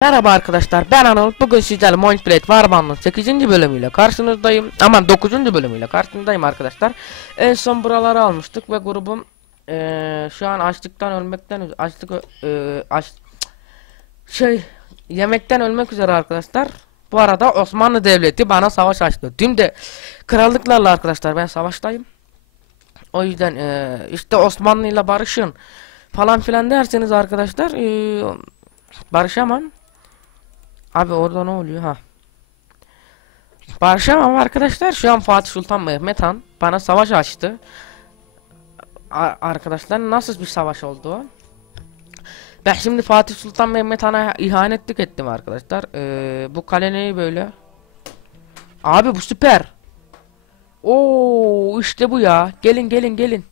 Merhaba arkadaşlar ben Anıl. Bugün sizlerle Mindplate Warban'ın 8. bölümüyle karşınızdayım. Aman 9. bölümüyle karşınızdayım arkadaşlar. En son buraları almıştık ve grubum eee, şu an açlıktan ölmekten açlık eee, aç şey yemekten ölmek üzere arkadaşlar. Bu arada Osmanlı Devleti bana savaş açtı. Tüm de krallıklarla arkadaşlar ben savaştayım. O yüzden eee, işte Osmanlı ile barışın falan filan derseniz arkadaşlar eee, barışamam Abi orada ne oluyor ha? Barışamam arkadaşlar. Şu an Fatih Sultan Mehmet Han bana savaş açtı. A- arkadaşlar nasıl bir savaş oldu? Ben şimdi Fatih Sultan Mehmet Han'a ihanetlik ettim arkadaşlar. Ee, bu kale neyi böyle? Abi bu süper. Oo işte bu ya. Gelin gelin gelin.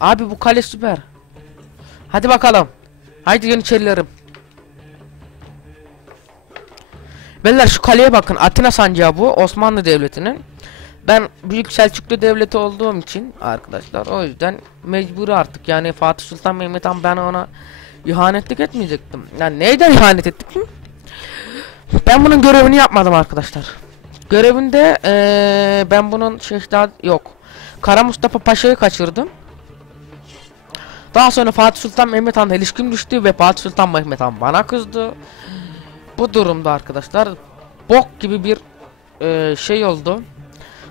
Abi bu kale süper. Hadi bakalım. Haydi yeniçerilerim. Beyler şu kaleye bakın. Atina sancağı bu. Osmanlı Devleti'nin. Ben Büyük Selçuklu Devleti olduğum için arkadaşlar o yüzden mecburi artık yani Fatih Sultan Mehmet Han ben ona ihanetlik etmeyecektim. Yani neyden ihanet ettik mi? Ben bunun görevini yapmadım arkadaşlar. Görevinde eee, ben bunun şehzad yok. Kara Mustafa Paşa'yı kaçırdım. Daha sonra Fatih Sultan Mehmet Han'la ilişkim düştü ve Fatih Sultan Mehmet Han bana kızdı. Bu durumda arkadaşlar bok gibi bir e, şey oldu.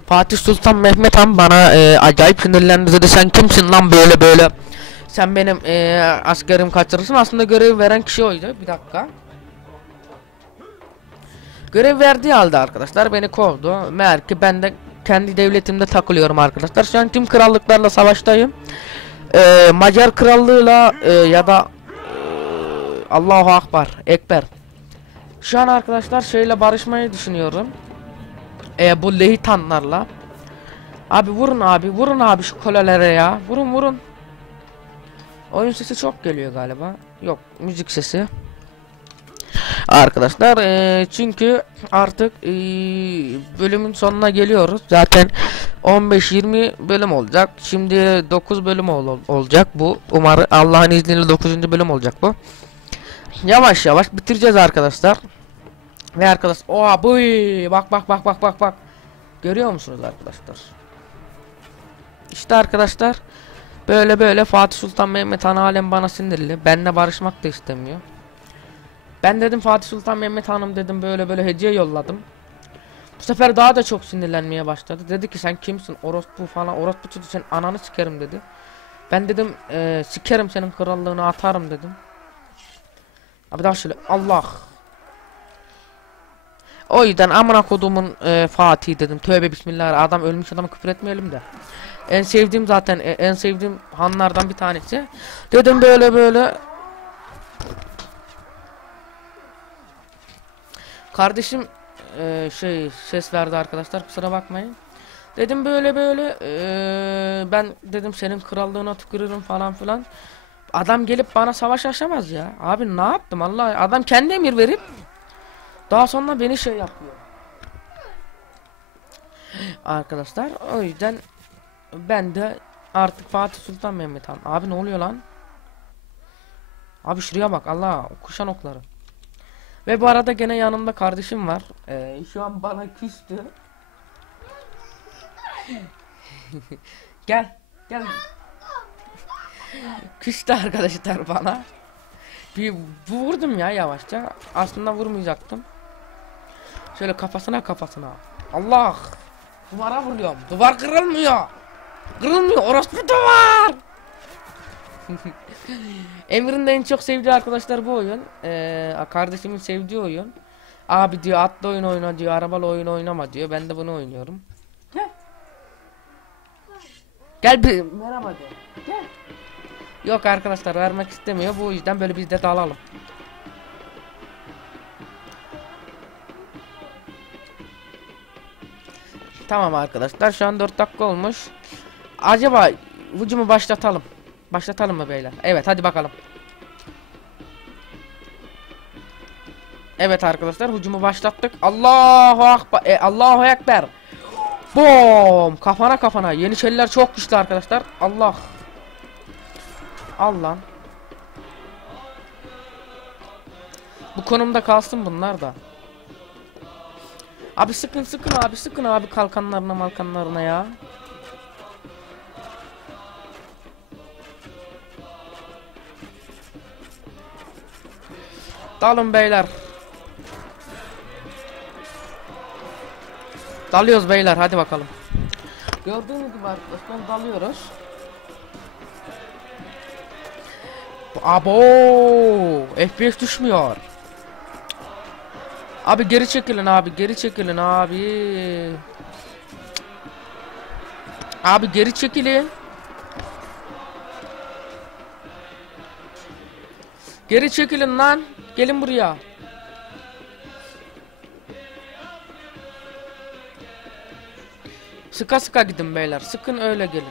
Fatih Sultan Mehmet Han bana e, acayip sinirlendi dedi sen kimsin lan böyle böyle. Sen benim e, askerim kaçırırsın. Aslında görevi veren kişi oydu. Bir dakika. Görev verdiği halde arkadaşlar beni kovdu. Meğer ki ben de kendi devletimde takılıyorum arkadaşlar. Şu an tüm krallıklarla savaştayım. Ee, Macar krallığıyla e, ya da e, Allahu Akbar, Ekber. Şu an arkadaşlar şeyle barışmayı düşünüyorum. E, bu Lehitanlarla. Abi vurun abi, vurun abi şu kolelere ya. Vurun vurun. Oyun sesi çok geliyor galiba. Yok, müzik sesi. Arkadaşlar eee, çünkü artık eee, bölümün sonuna geliyoruz. Zaten 15-20 bölüm olacak. Şimdi 9 bölüm ol- olacak bu. Umarım Allah'ın izniyle 9. bölüm olacak bu. Yavaş yavaş bitireceğiz arkadaşlar. Ve arkadaş oha bu bak bak bak bak bak bak. Görüyor musunuz arkadaşlar? İşte arkadaşlar böyle böyle Fatih Sultan Mehmet Han halen bana sinirli. Benle barışmak da istemiyor. Ben dedim Fatih Sultan Mehmet Hanım dedim böyle böyle hediye yolladım. Bu sefer daha da çok sinirlenmeye başladı. Dedi ki sen kimsin? Orospu falan. Orospu çocuğu sen ananı sikerim dedi. Ben dedim eee sikerim senin krallığını atarım dedim. Abi daha şöyle Allah. O yüzden amına kodumun eee Fatih dedim. Tövbe bismillah. Adam ölmüş adamı küfür etmeyelim de. En sevdiğim zaten e, en sevdiğim hanlardan bir tanesi. Dedim böyle böyle Kardeşim eee, şey ses verdi arkadaşlar kusura bakmayın. Dedim böyle böyle eee, ben dedim senin krallığına tükürürüm falan filan. Adam gelip bana savaş açamaz ya. Abi ne yaptım Allah adam kendi emir verip daha sonra beni şey yapıyor. Arkadaşlar o yüzden ben de artık Fatih Sultan Mehmet Han. Abi ne oluyor lan? Abi şuraya bak Allah kuşan okları. Ve bu arada gene yanımda kardeşim var. Ee, şu an bana küstü. gel, gel. küstü arkadaşlar bana. Bir vurdum ya yavaşça. Aslında vurmayacaktım. Şöyle kafasına kafasına. Allah! Duvara vuruyorum. Duvar kırılmıyor. Kırılmıyor. Orospu duvar. Emir'in de en çok sevdiği arkadaşlar bu oyun. Ee, kardeşimin sevdiği oyun. Abi diyor atlı oyun oyna diyor, arabalı oyun oynama diyor. Ben de bunu oynuyorum. Gel. Gel bir merhaba de. Gel. Yok arkadaşlar vermek istemiyor. Bu yüzden böyle biz de dalalım. Tamam arkadaşlar şu an 4 dakika olmuş. Acaba hücumu başlatalım. Başlatalım mı beyler? Evet hadi bakalım. Evet arkadaşlar hücumu başlattık. Allahu akbar. E, Allahu ekber. Bom! Kafana kafana. Yeniçeriler çok güçlü arkadaşlar. Allah. Allah. Bu konumda kalsın bunlar da. Abi sıkın sıkın abi sıkın abi kalkanlarına malkanlarına ya. Dalın beyler. Dalıyoruz beyler hadi bakalım. Gördüğünüz gibi arkadaşlar dalıyoruz. Abo FPS düşmüyor. Abi geri çekilin abi geri çekilin abi. Abi geri çekilin. Geri çekilin lan. Gelin buraya. Sıka sıka gidin beyler. Sıkın öyle gelin.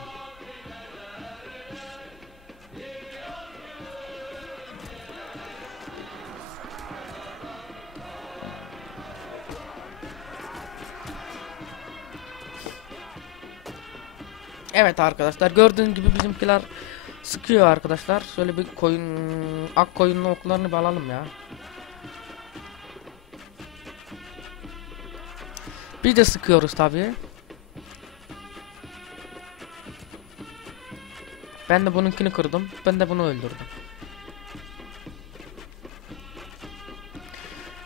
Evet arkadaşlar gördüğünüz gibi bizimkiler sıkıyor arkadaşlar. Şöyle bir koyun ak koyunlu oklarını bir alalım ya. Biz de sıkıyoruz tabii. Ben de bununkini kırdım. Ben de bunu öldürdüm.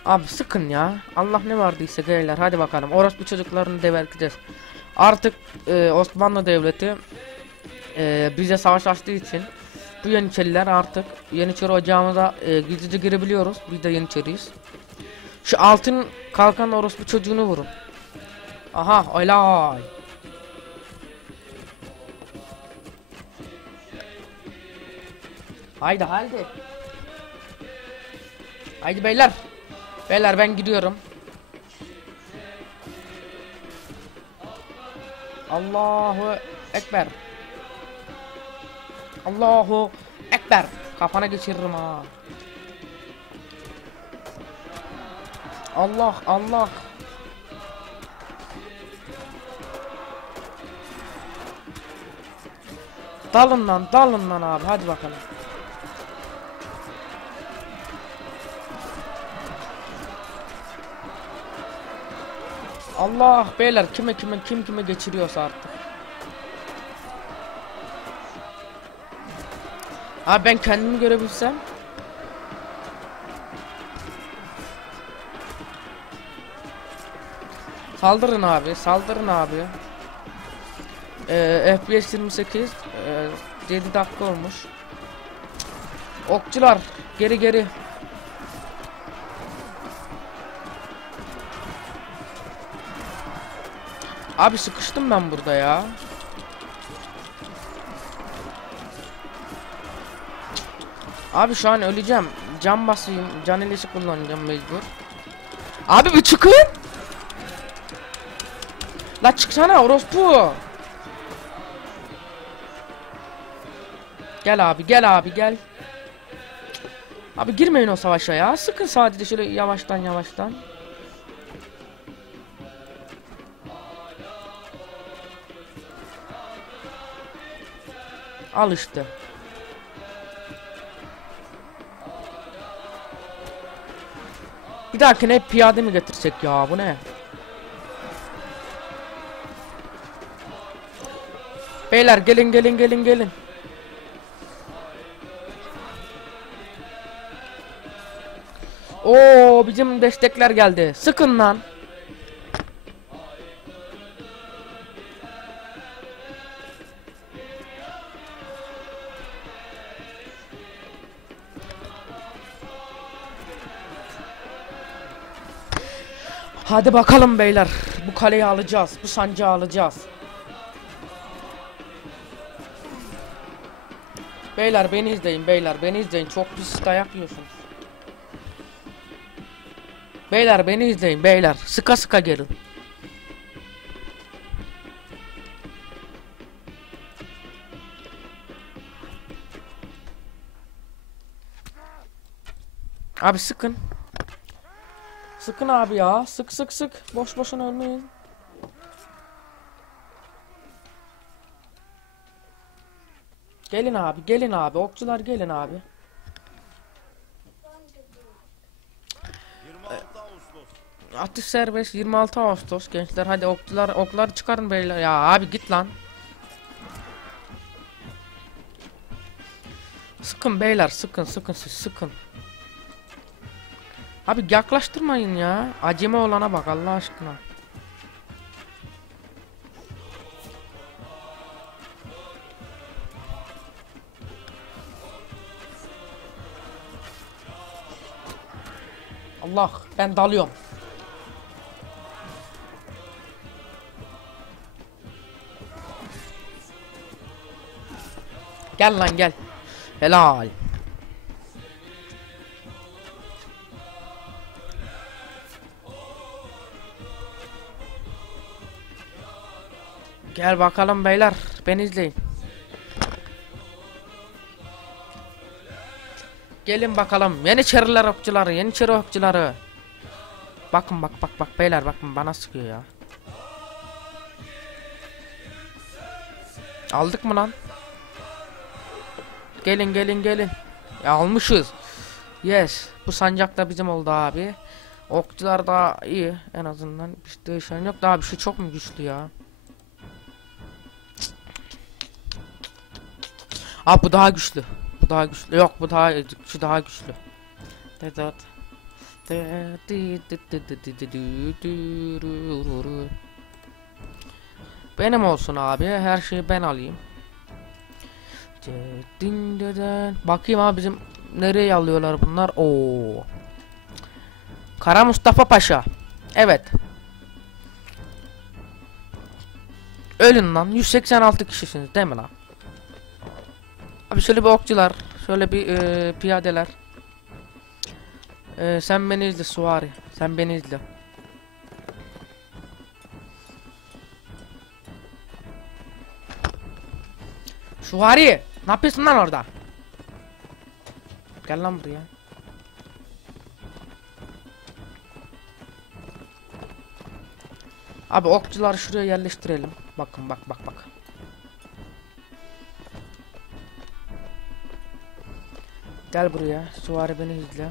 Abi sıkın ya. Allah ne vardıysa beyler hadi bakalım. Orospu çocuklarını deverkeceğiz. Artık e, Osmanlı Devleti e, bize savaş açtığı için bu Yeniçeriler artık Yeniçeri ocağımıza e, gizlice girebiliyoruz. Biz de Yeniçeriyiz. Şu altın kalkan orospu çocuğunu vurun. Aha olay. Haydi haydi. Haydi beyler. Beyler ben gidiyorum. Allahu Ekber. Allahu Ekber. Kafana geçiririm ha. Allah Allah. Dalın lan dalın lan abi hadi bakalım. Allah beyler kime kime kim kime geçiriyorsa artık. Abi ben kendimi görebilsem. Saldırın abi, saldırın abi. Ee, FPS 28, ee, 7 dakika olmuş. Okçular, geri geri. Abi sıkıştım ben burada ya. Abi şu an öleceğim. Can basayım. Can ilesi kullanacağım mecbur. Abi bir çıkın. La çıksana orospu. Gel abi gel abi gel. Abi girmeyin o savaşa ya. Sıkın sadece şöyle yavaştan yavaştan. Al işte. Bir dahakine hep piyade mi getirsek ya bu ne? Beyler gelin gelin gelin gelin. Oo bizim destekler geldi. Sıkın lan. Hadi bakalım beyler. Bu kaleyi alacağız. Bu sancağı alacağız. Beyler beni izleyin beyler beni izleyin. Çok pis dayak yiyorsunuz. Beyler beni izleyin beyler. Sıka sıka gelin. Abi sıkın. Sıkın abi ya. Sık sık sık. Boş boşuna ölmeyin. Gelin abi, gelin abi. Okçular gelin abi. Atış serbest 26 Ağustos gençler hadi okçular oklar çıkarın beyler ya abi git lan. Sıkın beyler sıkın sıkın siz sıkın. Abi yaklaştırmayın ya. Acemi olana bak Allah aşkına. Allah ben dalıyorum. Gel lan gel. Helal. Gel bakalım beyler. Beni izleyin. Gelin bakalım. Yeniçeriler okçuları, Yeniçeri okçuları. Bakın bak bak bak beyler bakın bana sıkıyor ya. Aldık mı lan? Gelin gelin gelin. Ya almışız. Yes. Bu sancak da bizim oldu abi. Okçular da iyi en azından. Bir şey değişen yok da abi şu çok mu güçlü ya? Abi bu daha güçlü. Bu daha güçlü. Yok bu daha şu daha güçlü. Dedat. Benim olsun abi. Her şeyi ben alayım. Bakayım abi bizim nereye alıyorlar bunlar? Oo. Kara Mustafa Paşa. Evet. Ölün lan. 186 kişisiniz değil mi lan? Abi şöyle bir okçular, şöyle bir e, piyadeler. E, sen beni izle Suvari. Sen beni izle. Suvari, ne yapıyorsun lan orada? Gel lan buraya. Abi okçuları şuraya yerleştirelim. Bakın bak bak bak. Gel buraya. Suvari beni izle.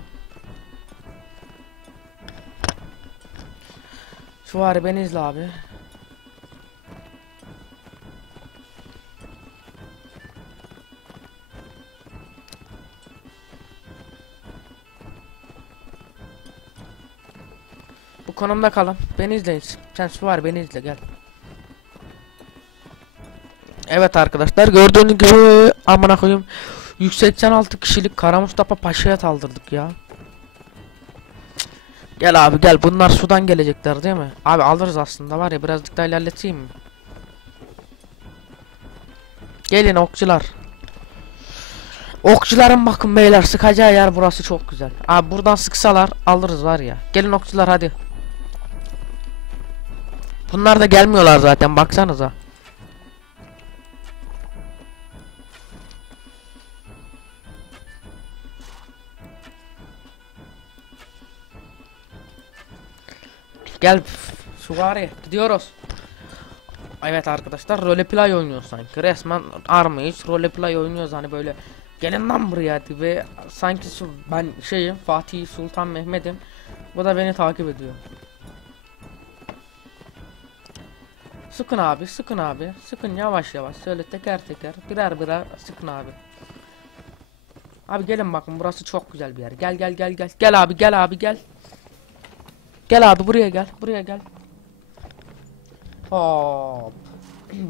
Suvari beni izle abi. Bu konumda kalın. Beni izleyin. Sen Suvari beni izle gel. Evet arkadaşlar gördüğünüz gibi amına koyayım 186 kişilik Kara Mustafa Paşa'ya saldırdık ya. Gel abi gel bunlar sudan gelecekler değil mi? Abi alırız aslında var ya birazcık daha ilerleteyim mi? Gelin okçular. Okçuların bakın beyler sıkacağı yer burası çok güzel. Abi buradan sıksalar alırız var ya. Gelin okçular hadi. Bunlar da gelmiyorlar zaten baksanıza. Gel Suvari gidiyoruz. Evet arkadaşlar roleplay oynuyoruz sanki resmen arma hiç roleplay oynuyoruz hani böyle gelin lan buraya ve sanki şu ben şeyim Fatih Sultan Mehmet'im bu da beni takip ediyor. Sıkın abi sıkın abi sıkın yavaş yavaş şöyle teker teker birer birer sıkın abi. Abi gelin bakın burası çok güzel bir yer gel gel gel gel gel abi gel abi gel. Gel abi buraya gel. Buraya gel. Hop.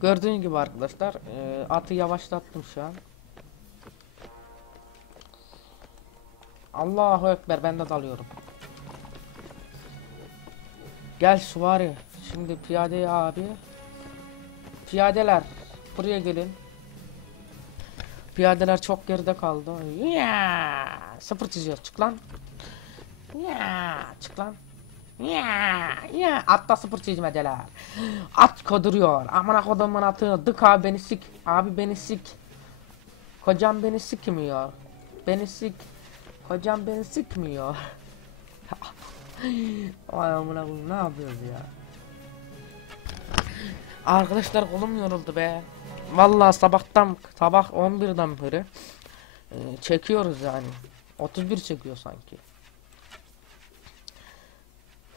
Gördüğün gibi arkadaşlar e, atı yavaşlattım şu an. Allahu ekber ben de dalıyorum. Gel suvari. Şimdi piyade abi. Piyadeler buraya gelin. Piyadeler çok geride kaldı. Ya, sıfır çiziyor. Çık lan. Ya, çık lan. Ya, ya. Atta sıfır çizmediler. At koduruyor. Amına kodumun atı. Dık abi beni sik. Abi beni sik. Kocam beni sikmiyor. Beni sik. Kocam beni sikmiyor. Ay amına koyayım ne yapıyoruz ya? Arkadaşlar kolum yoruldu be. Vallahi sabahtan sabah 11'den beri e, çekiyoruz yani. 31 çekiyor sanki.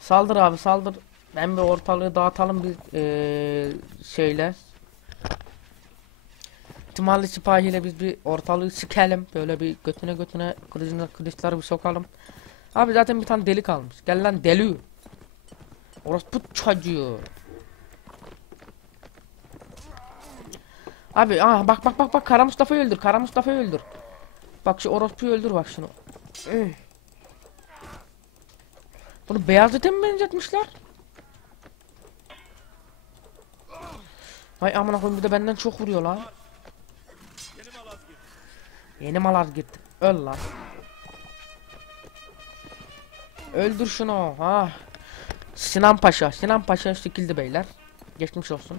Saldır abi saldır. Ben bir ortalığı dağıtalım bir e, şeyle. İhtimalli sipahiyle biz bir ortalığı sikelim. Böyle bir götüne götüne kılıcına kılıçları bir sokalım. Abi zaten bir tane deli kalmış. Gel lan deli. Orospu çocuğu. Abi ah bak bak bak bak Kara Mustafa'yı öldür. Kara Mustafa'yı öldür. Bak şu orospuyu öldür bak şunu. Bunu beyaz ete mi benzetmişler? Vay amına koyayım bir de benden çok vuruyor lan. Yeni mal gitti. Öl lan. Öldür şunu. Ha. Sinan Paşa. Sinan Paşa sikildi beyler. Geçmiş olsun.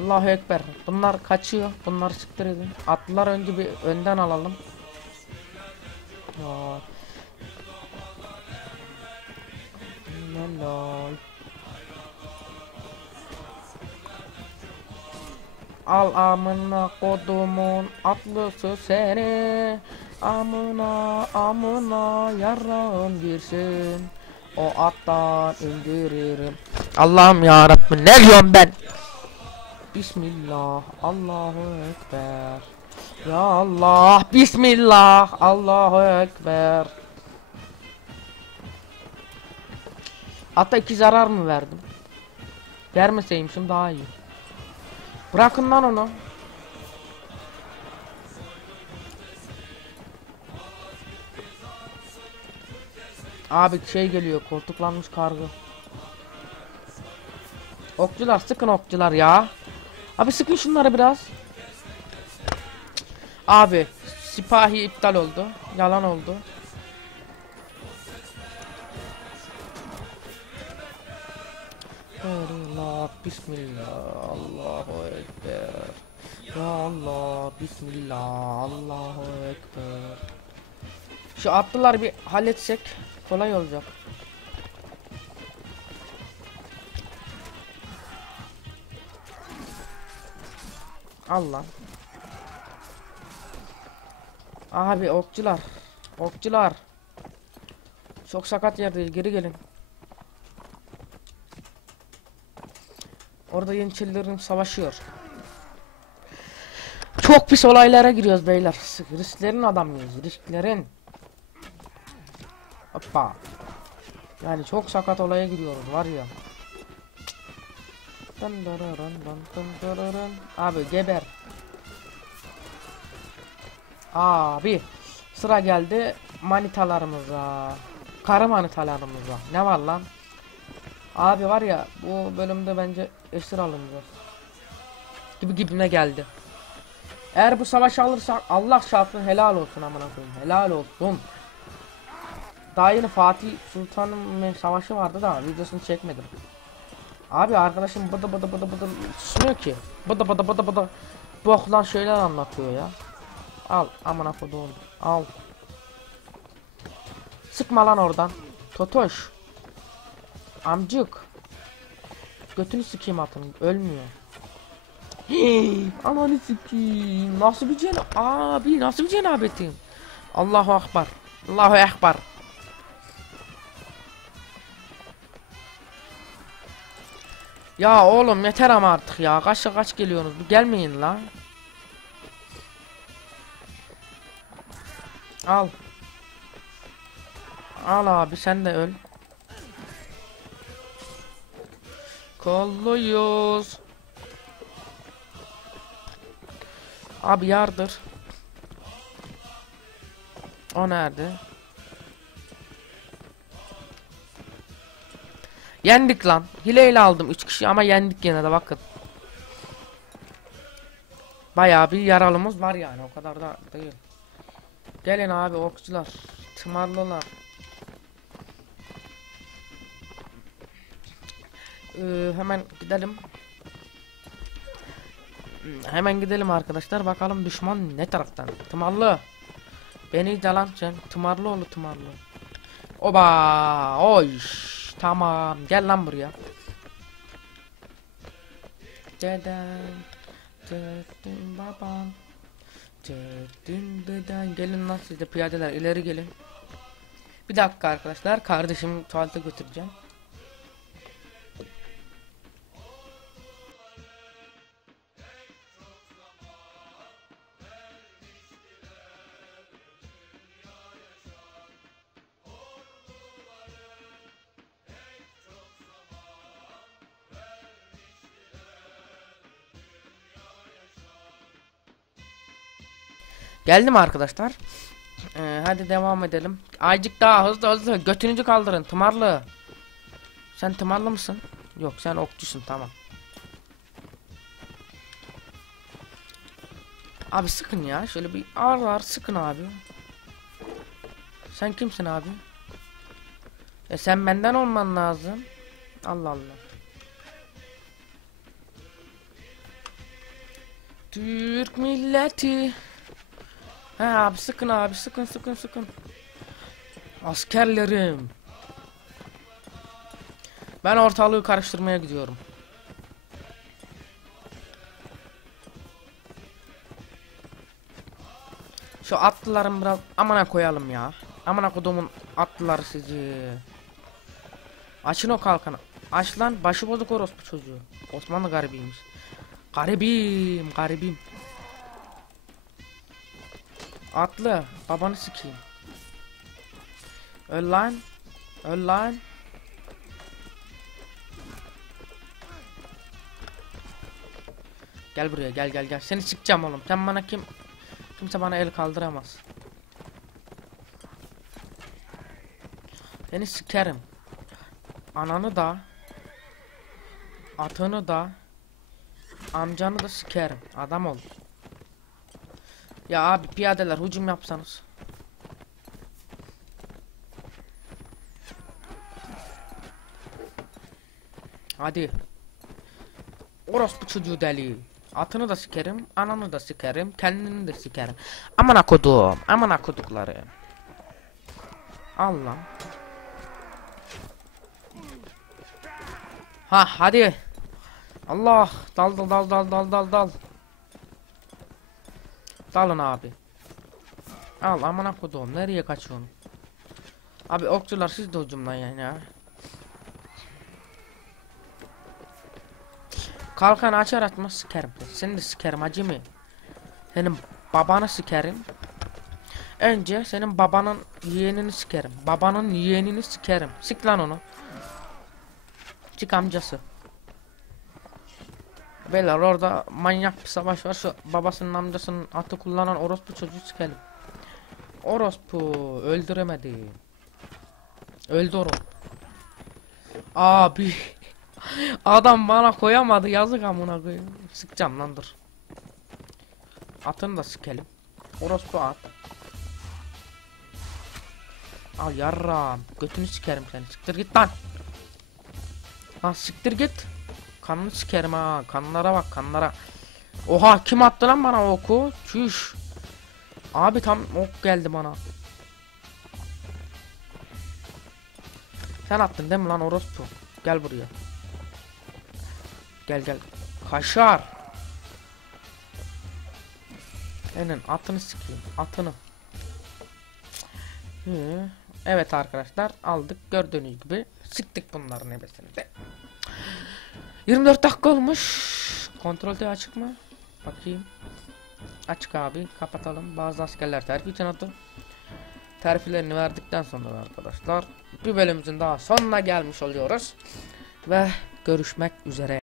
Allahu Ekber. Bunlar kaçıyor. Bunları siktir edin. Atlılar önce bir önden alalım. Ya. Lolol. Al amına kodumun atlısı seni Amına amına yarrağın girsin O attan indiririm Allah'ım ya Rabbim ne diyorum ben Bismillah Allahu Ekber Ya Allah Bismillah Allahu Ekber Hatta iki zarar mı verdim Vermeseymişim daha iyi Bırakın lan onu. Abi şey geliyor koltuklanmış kargı. Okçular sıkın okçular ya. Abi sıkın şunları biraz. Abi sipahi iptal oldu. Yalan oldu. Allah Bismillah Allahu Ekber Ya Allah Bismillah Allahu Ekber Şu atlılar bir halletsek kolay olacak Allah Abi okçular Okçular Çok sakat yerdeyiz geri gelin Orada Yeniçerilerin savaşıyor. Çok pis olaylara giriyoruz beyler. Risklerin adamıyız. Risklerin. Hoppa. Yani çok sakat olaya giriyoruz var ya. Abi geber. Abi. Sıra geldi manitalarımıza. Karı manitalarımıza. Ne var lan? Abi var ya bu bölümde bence esir alınacak. Gibi gibime geldi. Eğer bu savaşı alırsak Allah şartını helal olsun amına koyayım. Helal olsun. Daha yeni Fatih Sultan'ın savaşı vardı da videosunu çekmedim. Abi arkadaşım bıdı bıdı bıdı bıdı susmuyor ki. Bıdı bıdı bıdı bıdı boklar şeyler anlatıyor ya. Al amına koyduğum. Al. Sıkma lan oradan. Totoş. Amcık. Götünü sikeyim atın. Ölmüyor. Hey, ananı sikeyim. Nasıl bir cena abi nasıl bir cenabetim? Allahu akbar. Allahu ekber. Ya oğlum yeter ama artık ya. Kaçta kaç geliyorsunuz? Gelmeyin la. Al. Al abi sen de öl. Kolluyuz. Abi yardır. O nerede? Yendik lan. Hileyle aldım 3 kişi ama yendik yine de bakın. Bayağı bir yaralımız var yani o kadar da değil. Gelin abi okçular. Tımarlılar. Ee, hemen gidelim. Hemen gidelim arkadaşlar. Bakalım düşman ne taraftan. Tımarlı. Beni de lan sen. Tımarlı oğlu tımarlı. Oba. Oy. Tamam. Gel lan buraya. Dedem. Tırtın babam. Tırtın deden. Gelin lan siz de piyadeler ileri gelin. Bir dakika arkadaşlar. Kardeşimi tuvalete götüreceğim. Geldim arkadaşlar. Ee, hadi devam edelim. Azıcık daha hızlı hızlı. Götünüzü kaldırın. Tımarlı. Sen tımarlı mısın? Yok sen okçusun tamam. Abi sıkın ya. Şöyle bir ağır ağır sıkın abi. Sen kimsin abi? E sen benden olman lazım. Allah Allah. Türk milleti. He abi sıkın abi sıkın sıkın sıkın. Askerlerim. Ben ortalığı karıştırmaya gidiyorum. Şu atlıların biraz amana koyalım ya. Amana kodumun atlıları sizi. Açın o kalkanı. Aç lan başı bozuk orospu çocuğu. Osmanlı garibiymiş. Garibim garibim. Atlı babanı sikeyim. Öl lan. Öl lan. Gel buraya gel gel gel. Seni sikeceğim oğlum. Sen bana kim kimse bana el kaldıramaz. Seni sikerim. Ananı da atını da amcanı da sikerim. Adam ol. Ya abi piyadeler hücum yapsanız. Hadi. Orospu çocuğu deli. Atını da sikerim, ananı da sikerim, kendini de sikerim. Aman akodum, aman akodukları. Allah. Ha hadi. Allah dal dal dal dal dal dal dal. Dalın abi. Al amına kodum nereye kaçıyorsun? Abi okçular siz de hücumdan yani ya. Kalkan açar atmaz sikerim. Seni de sikerim acı mı? Senin babanı sikerim. Önce senin babanın yeğenini sikerim. Babanın yeğenini sikerim. Sik lan onu. Sik amcası. Beyler orada manyak bir savaş var. Şu babasının amcasının atı kullanan orospu çocuğu sikelim. Orospu öldüremedi. Öldü oru. Abi. Adam bana koyamadı yazık amına koyayım. Sıkacağım lan dur. Atını da sikelim. Orospu at. Al yarram. Götünü sikerim seni. Siktir git lan. Lan siktir git. Kanını sikerim ha. Kanlara bak kanlara. Oha kim attı lan bana oku? Çüş. Abi tam ok geldi bana. Sen attın değil mi lan orospu? Gel buraya. Gel gel. Kaşar. Senin atını sikeyim. Atını. Hı. Evet arkadaşlar aldık gördüğünüz gibi siktik bunların hepsini de. 24 dakika olmuş. Kontrol açık mı? Bakayım. Açık abi. Kapatalım. Bazı askerler terfi için attı. Terfilerini verdikten sonra arkadaşlar bir bölümümüzün daha sonuna gelmiş oluyoruz. Ve görüşmek üzere.